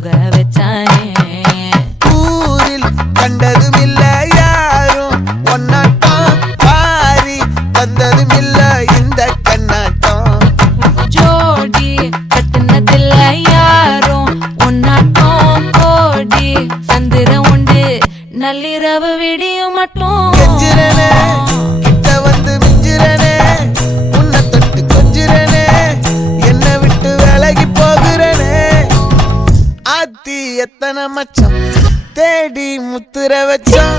தூங்க வச்சானே. ஊரில் கண்டதும் இல்ல யாரும் ஒன்னாட்டம், பாரி தந்ததும் இல்ல இந்த கண்ணாட்டம். ஜோடி கட்டுனதில்ல யாரும் ஒன்னாட்டம், கோடி சந்திரம் உண்டு நள்ளிரவு விடியும் மட்டும். கெஞ்சிரனே கிட்ட வந்து மிஞ்சிரனே, உன்னை தொட்டு கொஞ்சிரனே, என்னை விட்டு விலகி போகிறனே. ஆத்தி எத்தனை மச்சம் தேடி முத்துற வச்சோம்,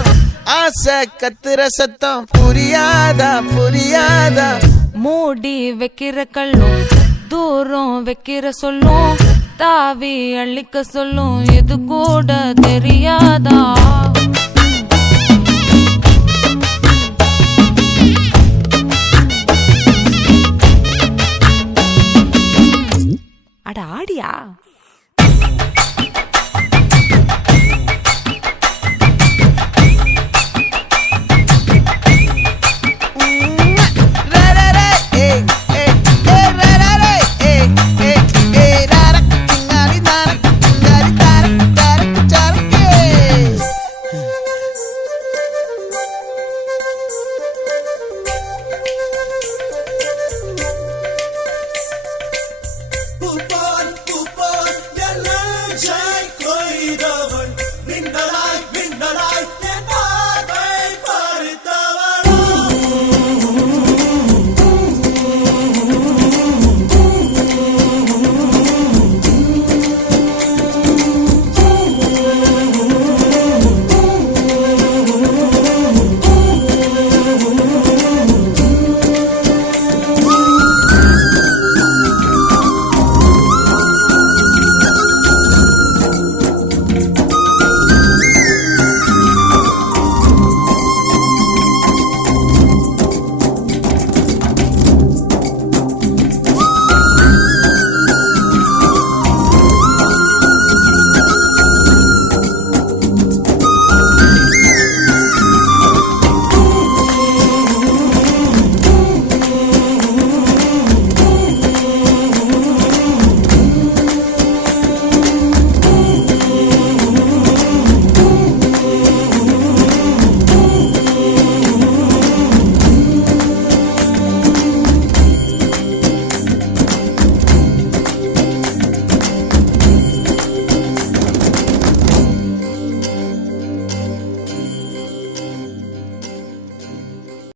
ஆசை கத்துற சத்தம் புரியாதா புரியாதா. மூடி வைக்கிற கல்லும் தூரம் வைக்கிற சொல்லும், தாவி அள்ளிக்க சொல்லும் இது கூட தெரியாதா. அட ஆடியா. Football, football, the legend.